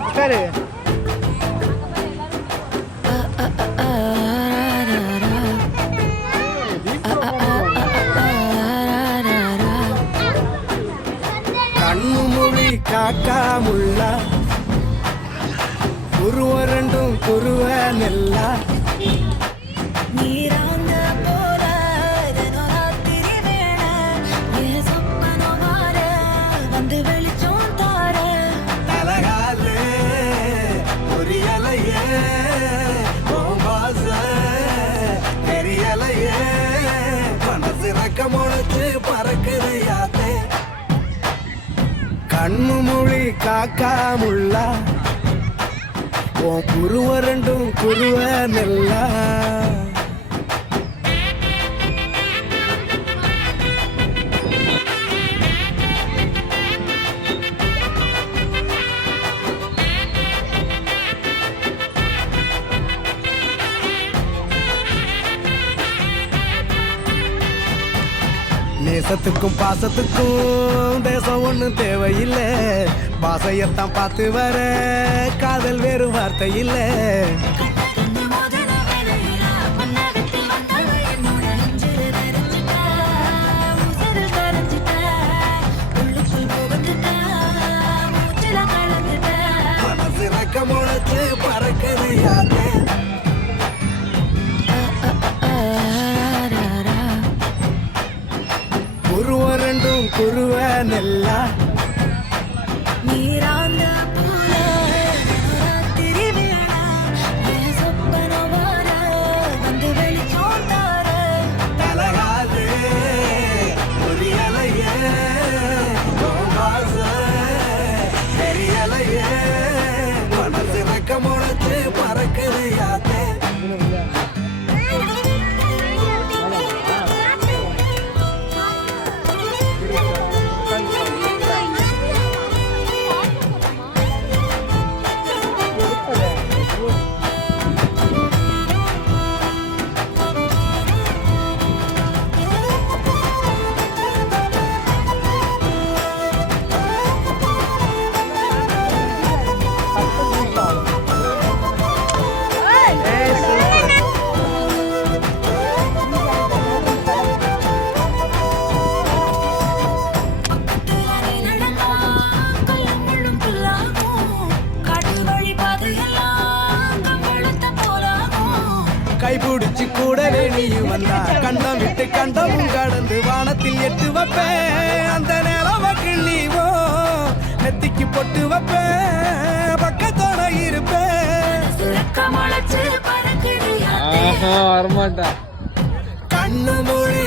உட்காரு கண்ணு மொழி காக்கா முள்ளா குருவ ரெண்டும் குருவ நெல்லா நீராங்க வெளிச்சம் தார தலகாலே புரியலையே தெரியலையே. மனசு ரக்க முளைச்சு பறக்குது யாத்தே. கண்ணு மொழி காக்கா முள்ளா உன் குருவ ரெண்டும் குருவ நெல்லா நேசத்துக்கும் பாசத்துக்கும் தேசம் ஒன்றும் தேவையில்லை. பாசையத்தான் பார்த்து வர காதல் வேறு வார்த்தை இல்லை. ரெண்டும் குருவ நெல்லா நீராந்த போல தினராத்திரி வேளை என் சொப்பனம் மாற வந்து வெளிச்சம் தார தலகாலே புரியலையே ஓம்பாச தெரியலையே மனசு ரக்க முளைச்சு பறக்குது கைபிடிச்சு கூடவே நீயும் வந்தா. கண்டம் விட்டு கண்டமும் கடந்து வானத்தில் எட்டு வைப்பேன். அந்த நிலவ கிள்ளிவோ நெத்திக்கு பொட்டு வைப்பேன். பக்கத்தோட இருப்பேன். வரமாட்டா. கண்ணு மொழி